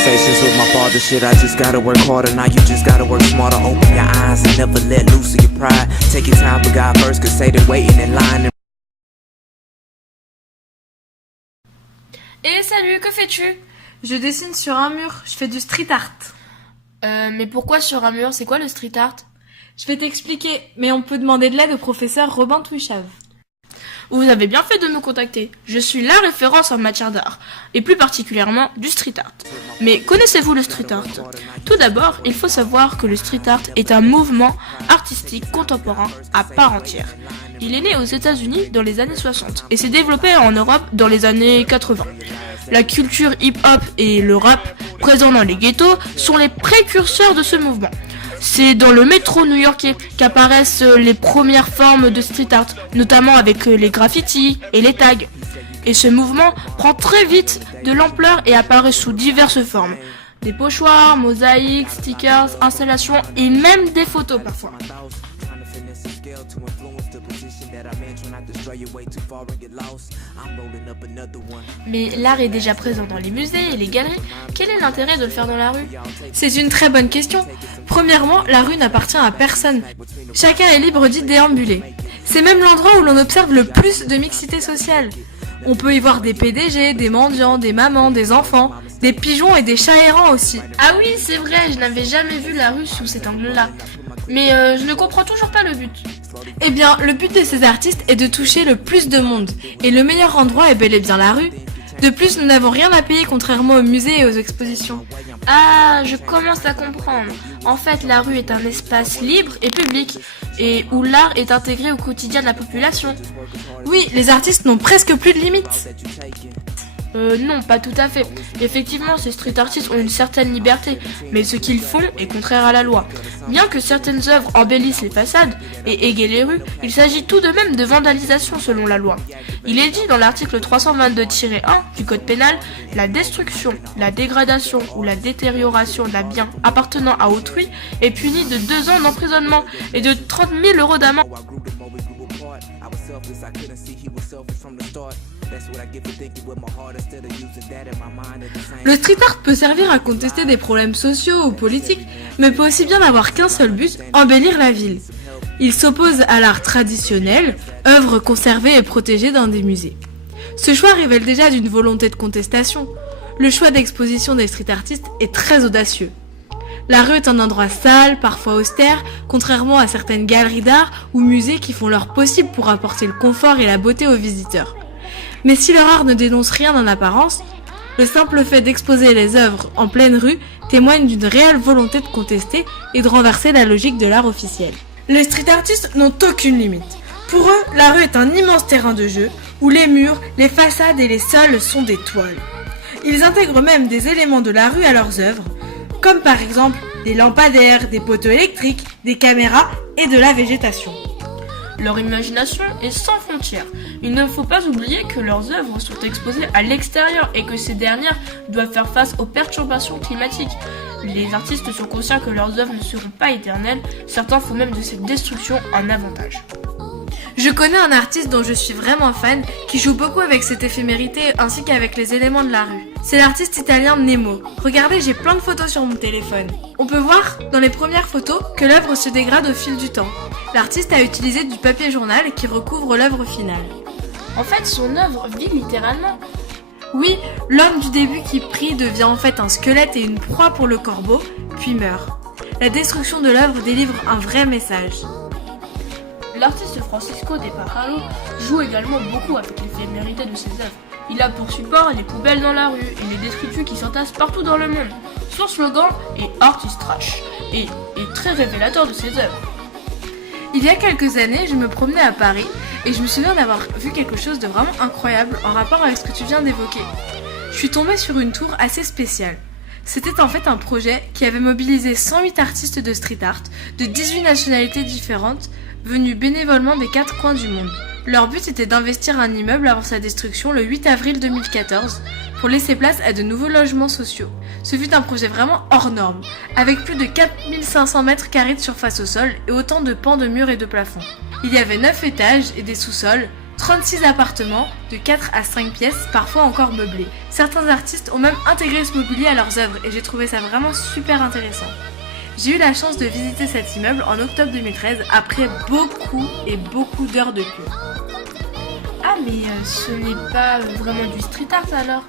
conversations with my father. Shit, I just gotta work harder. Now you just gotta work smarter. Open your eyes and never let loose of your pride. Take your time, but God first, cause Satan waiting in line. Et salut, que fais-tu? Je dessine sur un mur, je fais du street art. Mais pourquoi sur un mur? C'est quoi le street art? Je vais t'expliquer, mais on peut demander de l'aide au professeur Robin Touichave. Vous avez bien fait de me contacter. Je suis la référence en matière d'art, et plus particulièrement du street art. Mais connaissez-vous le street art? Tout d'abord, il faut savoir que le street art est un mouvement artistique contemporain à part entière. Il est né aux États-Unis dans les années 60 et s'est développé en Europe dans les années 80. La culture hip-hop et le rap présents dans les ghettos sont les précurseurs de ce mouvement. C'est dans le métro new-yorkais qu'apparaissent les premières formes de street art, notamment avec les graffitis et les tags. Et ce mouvement prend très vite de l'ampleur et apparaît sous diverses formes. Des pochoirs, mosaïques, stickers, installations et même des photos parfois. Mais l'art est déjà présent dans les musées et les galeries. Quel est l'intérêt de le faire dans la rue? C'est une très bonne question. Premièrement, la rue n'appartient à personne. Chacun est libre d'y déambuler. C'est même l'endroit où l'on observe le plus de mixité sociale. On peut y voir des PDG, des mendiants, des mamans, des enfants, des pigeons et des chats errants aussi. Ah oui, c'est vrai, je n'avais jamais vu la rue sous cet angle-là. Mais je ne comprends toujours pas le but. Eh bien, le but de ces artistes est de toucher le plus de monde. Et le meilleur endroit est bel et bien la rue. De plus, nous n'avons rien à payer contrairement aux musées et aux expositions. Ah, je commence à comprendre. En fait, la rue est un espace libre et public, et où l'art est intégré au quotidien de la population. Oui, les artistes n'ont presque plus de limites. Non, pas tout à fait. Effectivement, ces street artistes ont une certaine liberté, mais ce qu'ils font est contraire à la loi. Bien que certaines œuvres embellissent les façades et égayent les rues, il s'agit tout de même de vandalisation selon la loi. Il est dit dans l'article 322-1 du Code pénal, la destruction, la dégradation ou la détérioration d'un bien appartenant à autrui est punie de 2 ans d'emprisonnement et de 30 000 € d'amende. Le street art peut servir à contester des problèmes sociaux ou politiques, mais peut aussi bien n'avoir qu'un seul but, embellir la ville. Il s'oppose à l'art traditionnel, œuvre conservée et protégée dans des musées. Ce choix révèle déjà d'une volonté de contestation. Le choix d'exposition des street artistes est très audacieux. La rue est un endroit sale, parfois austère, contrairement à certaines galeries d'art ou musées qui font leur possible pour apporter le confort et la beauté aux visiteurs. Mais si leur art ne dénonce rien en apparence, le simple fait d'exposer les œuvres en pleine rue témoigne d'une réelle volonté de contester et de renverser la logique de l'art officiel. Les street artistes n'ont aucune limite. Pour eux, la rue est un immense terrain de jeu où les murs, les façades et les sols sont des toiles. Ils intègrent même des éléments de la rue à leurs œuvres, comme par exemple des lampadaires, des poteaux électriques, des caméras et de la végétation. Leur imagination est sans frontières. Il ne faut pas oublier que leurs œuvres sont exposées à l'extérieur et que ces dernières doivent faire face aux perturbations climatiques. Les artistes sont conscients que leurs œuvres ne seront pas éternelles, certains font même de cette destruction un avantage. Je connais un artiste dont je suis vraiment fan, qui joue beaucoup avec cette éphémérité ainsi qu'avec les éléments de la rue. C'est l'artiste italien Nemo. Regardez, j'ai plein de photos sur mon téléphone. On peut voir dans les premières photos que l'œuvre se dégrade au fil du temps. L'artiste a utilisé du papier journal qui recouvre l'œuvre finale. En fait, son œuvre vit littéralement. Oui, l'homme du début qui prie devient en fait un squelette et une proie pour le corbeau, puis meurt. La destruction de l'œuvre délivre un vrai message. L'artiste Francisco de Pajaro joue également beaucoup avec l'éphémérité de ses œuvres. Il a pour support les poubelles dans la rue et les détritus qui s'entassent partout dans le monde. Son slogan est Art is Trash et est très révélateur de ses œuvres. Il y a quelques années, je me promenais à Paris et je me souviens d'avoir vu quelque chose de vraiment incroyable en rapport avec ce que tu viens d'évoquer. Je suis tombée sur une tour assez spéciale. C'était en fait un projet qui avait mobilisé 108 artistes de street art de 18 nationalités différentes venus bénévolement des 4 coins du monde. Leur but était d'investir un immeuble avant sa destruction le 8 avril 2014 pour laisser place à de nouveaux logements sociaux. Ce fut un projet vraiment hors norme, avec plus de 4500 mètres carrés de surface au sol et autant de pans de murs et de plafonds. Il y avait 9 étages et des sous-sols, 36 appartements de 4 à 5 pièces, parfois encore meublés. Certains artistes ont même intégré ce mobilier à leurs œuvres et j'ai trouvé ça vraiment super intéressant. J'ai eu la chance de visiter cet immeuble en octobre 2013 après beaucoup d'heures de queue. Ah mais ce n'est pas vraiment du street art alors,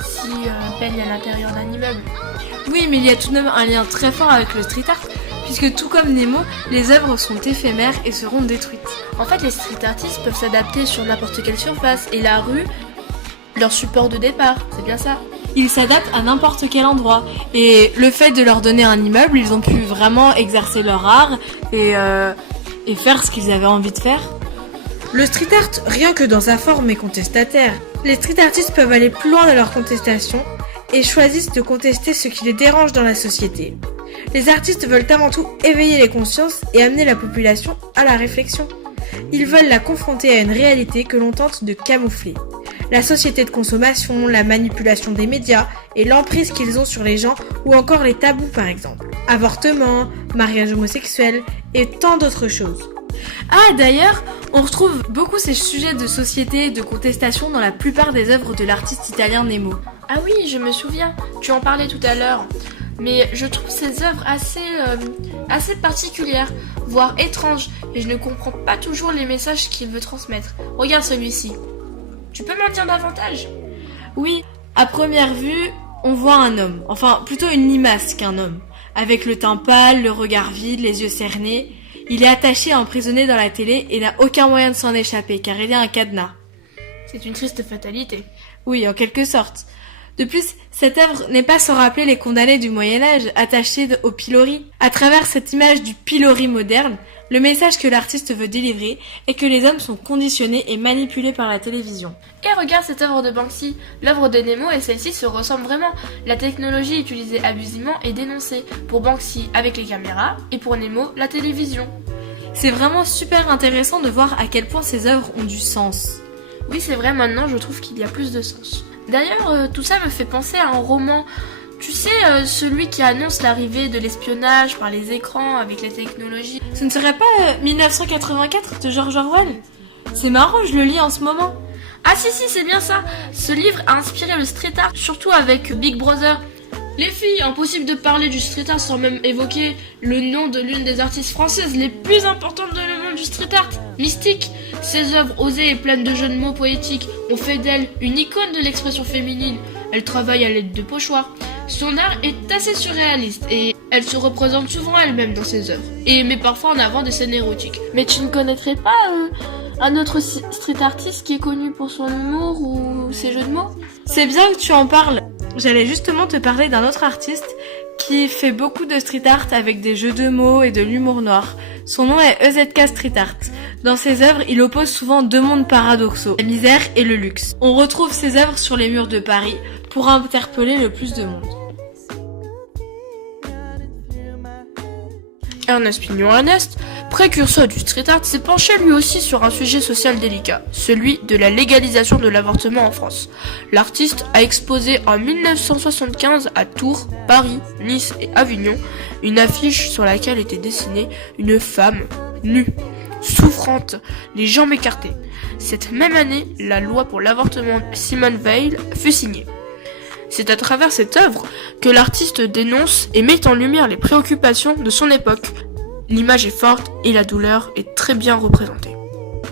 si peigne à l'intérieur d'un immeuble. Oui, mais il y a tout de même un lien très fort avec le street art, puisque tout comme Nemo, les œuvres sont éphémères et seront détruites. En fait, les street artistes peuvent s'adapter sur n'importe quelle surface et la rue, leur support de départ, c'est bien ça. Ils s'adaptent à n'importe quel endroit. Et le fait de leur donner un immeuble, ils ont pu vraiment exercer leur art et faire ce qu'ils avaient envie de faire. Le street art, rien que dans sa forme, est contestataire. Les street artistes peuvent aller plus loin dans leur contestation et choisissent de contester ce qui les dérange dans la société. Les artistes veulent avant tout éveiller les consciences et amener la population à la réflexion. Ils veulent la confronter à une réalité que l'on tente de camoufler. La société de consommation, la manipulation des médias et l'emprise qu'ils ont sur les gens ou encore les tabous par exemple. Avortement, mariage homosexuel et tant d'autres choses. Ah d'ailleurs, on retrouve beaucoup ces sujets de société et de contestation dans la plupart des œuvres de l'artiste italien Nemo. Ah oui, je me souviens, tu en parlais tout à l'heure. Mais je trouve ces œuvres assez particulières, voire étranges, et je ne comprends pas toujours les messages qu'il veut transmettre. Regarde celui-ci. Tu peux m'en dire davantage ? Oui, à première vue, on voit un homme, enfin plutôt une limace qu'un homme, avec le teint pâle, le regard vide, les yeux cernés. Il est attaché et emprisonné dans la télé et n'a aucun moyen de s'en échapper car il y a un cadenas. C'est une triste fatalité. Oui, en quelque sorte. De plus, cette œuvre n'est pas sans rappeler les condamnés du Moyen-Âge attachés au pilori. À travers cette image du pilori moderne, le message que l'artiste veut délivrer est que les hommes sont conditionnés et manipulés par la télévision. Et regarde cette œuvre de Banksy. L'œuvre de Nemo et celle-ci se ressemblent vraiment. La technologie utilisée abusivement est dénoncée. Pour Banksy avec les caméras et pour Nemo la télévision. C'est vraiment super intéressant de voir à quel point ces œuvres ont du sens. Oui, c'est vrai, maintenant je trouve qu'il y a plus de sens. D'ailleurs, tout ça me fait penser à un roman. Tu sais, celui qui annonce l'arrivée de l'espionnage par les écrans avec la technologie. Ce ne serait pas 1984 de George Orwell ? C'est marrant, je le lis en ce moment. Ah si, c'est bien ça. Ce livre a inspiré le street art, surtout avec Big Brother. Les filles, impossible de parler du street art sans même évoquer le nom de l'une des artistes françaises les plus importantes de le monde du street art, Mystique. Ses œuvres osées et pleines de jeux de mots poétiques ont fait d'elle une icône de l'expression féminine. Elle travaille à l'aide de pochoirs. Son art est assez surréaliste et elle se représente souvent elle-même dans ses œuvres, et met parfois en avant des scènes érotiques. Mais tu ne connaîtrais pas un autre street artiste qui est connu pour son humour ou ses jeux de mots ? C'est bien que tu en parles. J'allais justement te parler d'un autre artiste qui fait beaucoup de street art avec des jeux de mots et de l'humour noir. Son nom est EZK Street Art. Dans ses œuvres, il oppose souvent deux mondes paradoxaux, la misère et le luxe. On retrouve ses œuvres sur les murs de Paris pour interpeller le plus de monde. Ernest Pignon-Ernest, précurseur du street art, s'est penché lui aussi sur un sujet social délicat, celui de la légalisation de l'avortement en France. L'artiste a exposé en 1975 à Tours, Paris, Nice et Avignon une affiche sur laquelle était dessinée une femme nue, souffrante, les jambes écartées. Cette même année, la loi pour l'avortement de Simone Veil fut signée. C'est à travers cette œuvre que l'artiste dénonce et met en lumière les préoccupations de son époque. L'image est forte et la douleur est très bien représentée.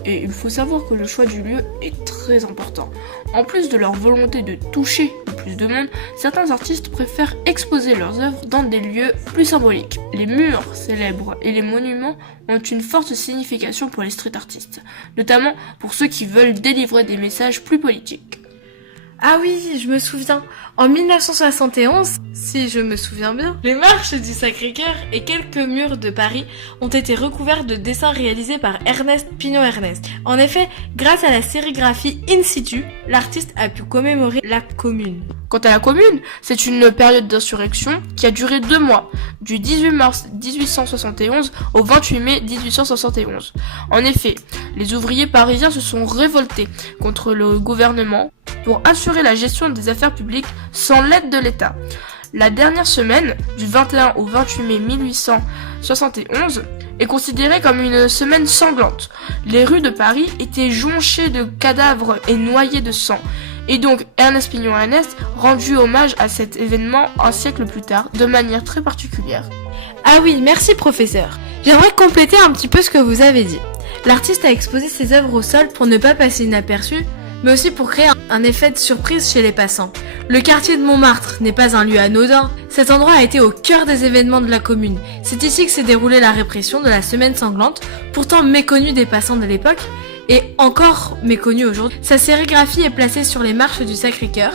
Et il faut savoir que le choix du lieu est très important. En plus de leur volonté de toucher le plus de monde, certains artistes préfèrent exposer leurs œuvres dans des lieux plus symboliques. Les murs célèbres et les monuments ont une forte signification pour les street artistes, notamment pour ceux qui veulent délivrer des messages plus politiques. Ah oui, je me souviens. En 1971, si je me souviens bien, les marches du Sacré-Cœur et quelques murs de Paris ont été recouverts de dessins réalisés par Ernest Pignon-Ernest. En effet, grâce à la sérigraphie in situ, l'artiste a pu commémorer la Commune. Quant à la Commune, c'est une période d'insurrection qui a duré 2 mois, du 18 mars 1871 au 28 mai 1871. En effet, les ouvriers parisiens se sont révoltés contre le gouvernement pour assurer la gestion des affaires publiques sans l'aide de l'État. La dernière semaine, du 21 au 28 mai 1871, est considérée comme une semaine sanglante. Les rues de Paris étaient jonchées de cadavres et noyées de sang. Et donc, Ernest Pignon Ernest rendu hommage à cet événement un siècle plus tard, de manière très particulière. Ah oui, merci professeur. J'aimerais compléter un petit peu ce que vous avez dit. L'artiste a exposé ses œuvres au sol pour ne pas passer inaperçu, mais aussi pour créer un effet de surprise chez les passants. Le quartier de Montmartre n'est pas un lieu anodin. Cet endroit a été au cœur des événements de la commune. C'est ici que s'est déroulée la répression de la semaine sanglante, pourtant méconnue des passants de l'époque, et encore méconnue aujourd'hui. Sa sérigraphie est placée sur les marches du Sacré-Cœur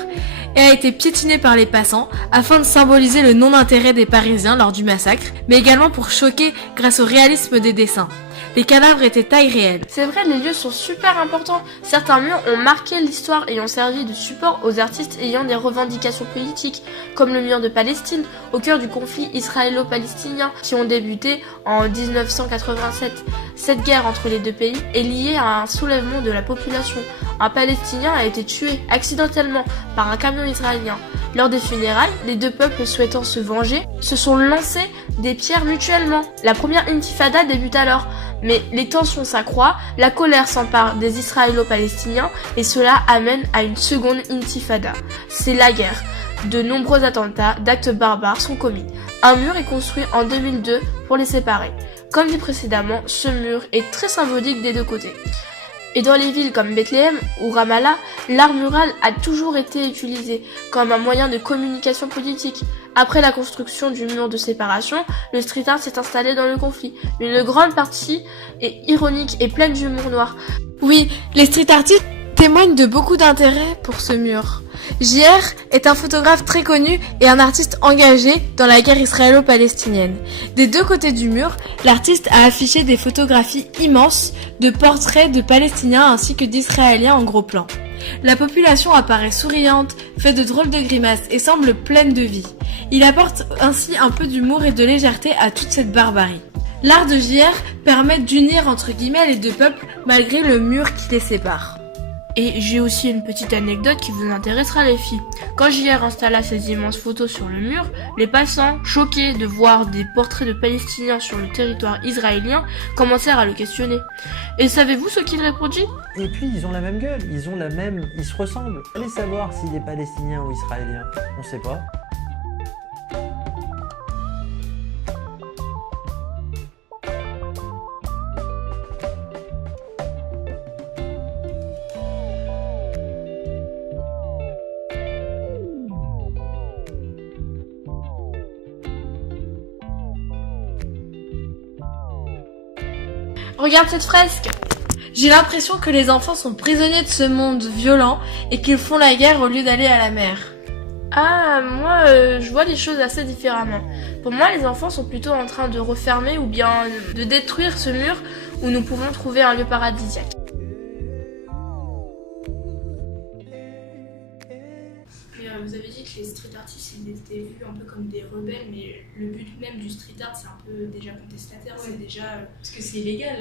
et a été piétinée par les passants afin de symboliser le non-intérêt des Parisiens lors du massacre, mais également pour choquer grâce au réalisme des dessins. Les cadavres étaient taille réelle. C'est vrai, les lieux sont super importants. Certains murs ont marqué l'histoire et ont servi de support aux artistes ayant des revendications politiques, comme le mur de Palestine, au cœur du conflit israélo-palestinien, qui ont débuté en 1987. Cette guerre entre les deux pays est liée à un soulèvement de la population. Un Palestinien a été tué accidentellement par un camion israélien. Lors des funérailles, les deux peuples souhaitant se venger se sont lancés des pierres mutuellement. La première intifada débute alors, mais les tensions s'accroissent, la colère s'empare des Israélo-Palestiniens et cela amène à une seconde intifada. C'est la guerre. De nombreux attentats d'actes barbares sont commis. Un mur est construit en 2002 pour les séparer. Comme dit précédemment, ce mur est très symbolique des deux côtés. Et dans les villes comme Bethléem ou Ramallah, l'art mural a toujours été utilisé comme un moyen de communication politique. Après la construction du mur de séparation, le street art s'est installé dans le conflit. Une grande partie est ironique et pleine d'humour noir. Oui, les street artistes témoignent de beaucoup d'intérêt pour ce mur. JR est un photographe très connu et un artiste engagé dans la guerre israélo-palestinienne. Des deux côtés du mur, l'artiste a affiché des photographies immenses de portraits de Palestiniens ainsi que d'Israéliens en gros plan. La population apparaît souriante, fait de drôles de grimaces et semble pleine de vie. Il apporte ainsi un peu d'humour et de légèreté à toute cette barbarie. L'art de JR permet d'unir entre guillemets les deux peuples malgré le mur qui les sépare. Et j'ai aussi une petite anecdote qui vous intéressera les filles. Quand JR installa ces immenses photos sur le mur, les passants, choqués de voir des portraits de Palestiniens sur le territoire israélien, commencèrent à le questionner. Et savez-vous ce qu'il répondit ? Et puis ils ont la même gueule, ils se ressemblent. Allez savoir s'il est palestinien ou israélien, on sait pas. Regarde cette fresque ! J'ai l'impression que les enfants sont prisonniers de ce monde violent et qu'ils font la guerre au lieu d'aller à la mer. Ah, moi, je vois les choses assez différemment. Pour moi, les enfants sont plutôt en train de refermer ou bien de détruire ce mur où nous pouvons trouver un lieu paradisiaque. Vous avez dit que les street artistes ils étaient vus un peu comme des rebelles, mais le but même du street art c'est un peu déjà contestataire, ouais. C'est déjà... Parce que c'est illégal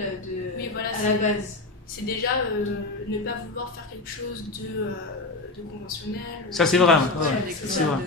oui, voilà, à la base. C'est déjà ne pas vouloir faire quelque chose de conventionnel. Ça c'est vrai, Ouais, c'est vrai. Alors,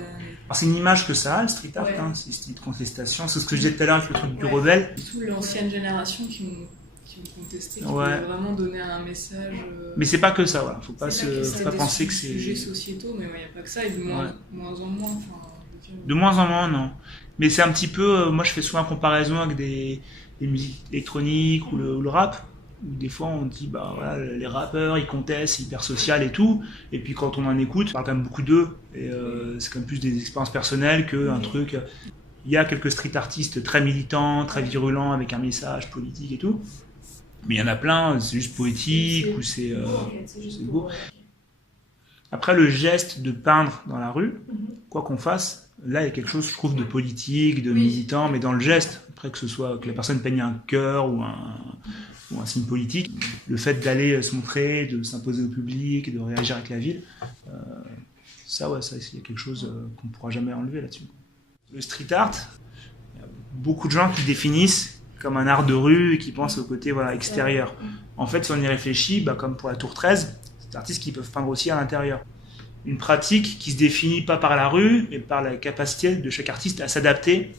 c'est une image que ça a, le street art, hein, c'est style de contestation, c'est ce que je disais tout à l'heure avec le truc du rebelle. Surtout l'ancienne génération qui ont contesté, qui Ouais. voulaient vraiment donner un message. Mais c'est pas que ça, voilà. Faut pas des penser que c'est... sujets sociétaux, mais il n'y a pas que ça, et de moins en moins. Enfin, je veux dire. De moins en moins, non. Mais c'est un petit peu, moi je fais souvent une comparaison avec des musiques électroniques ou le rap. Où des fois on dit, bah voilà, les rappeurs ils contestent, c'est hyper social et tout. Et puis quand on en écoute, on parle quand même beaucoup d'eux. Et c'est quand même plus des expériences personnelles qu'un truc. Il y a quelques street artistes très militants, très virulents, avec un message politique et tout. Mais il y en a plein, c'est juste poétique ou c'est beau. Après, le geste de peindre dans la rue, quoi qu'on fasse, là il y a quelque chose, je trouve, de politique, de militant, mais dans le geste. Après, que ce soit que la personne peigne un cœur ou un signe politique, le fait d'aller se montrer, de s'imposer au public, de réagir avec la ville, ça, il y a quelque chose qu'on ne pourra jamais enlever là-dessus. Le street art, il y a beaucoup de gens qui définissent comme un art de rue et qui pensent au côté extérieur. En fait, si on y réfléchit, comme pour la Tour 13, c'est des artistes qui peuvent peindre aussi à l'intérieur. une pratique qui se définit pas par la rue, mais par la capacité de chaque artiste à s'adapter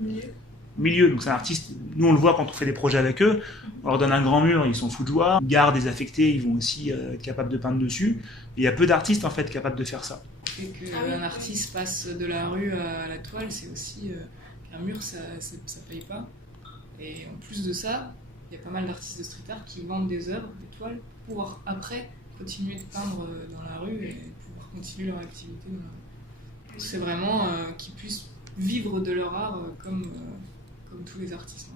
au milieu. Donc c'est un artiste, nous on le voit quand on fait des projets avec eux, on leur donne un grand mur, ils sont fous de joie, gare désaffectés, ils vont aussi être capables de peindre dessus. Et il y a peu d'artistes en fait capables de faire ça. Et qu'un artiste passe de la rue à la toile, c'est aussi qu'un mur, ça paye pas. Et en plus de ça, il y a pas mal d'artistes de street art qui vendent des œuvres, des toiles, pour pouvoir après continuer de peindre dans la rue et pouvoir continuer leur activité dans la rue. C'est vraiment qu'ils puissent vivre de leur art comme tous les artistes.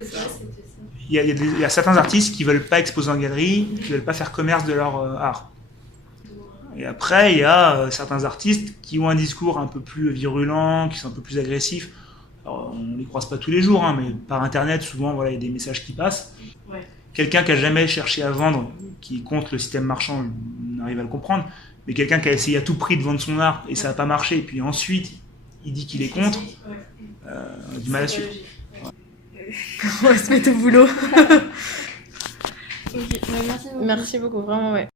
En fait. Il y a certains artistes qui veulent pas exposer en galerie, qui veulent pas faire commerce de leur art. Et après, il y a certains artistes qui ont un discours un peu plus virulent, qui sont un peu plus agressifs. Alors, on ne les croise pas tous les jours, hein, mais par Internet, souvent, voilà, il y a des messages qui passent. Ouais. Quelqu'un qui a jamais cherché à vendre, qui est contre le système marchand, on arrive à le comprendre. Mais quelqu'un qui a essayé à tout prix de vendre son art et ça n'a pas marché, et puis ensuite, il dit qu'il est contre, on a du mal à suivre. On va se mettre au boulot. Merci beaucoup, vraiment, ouais.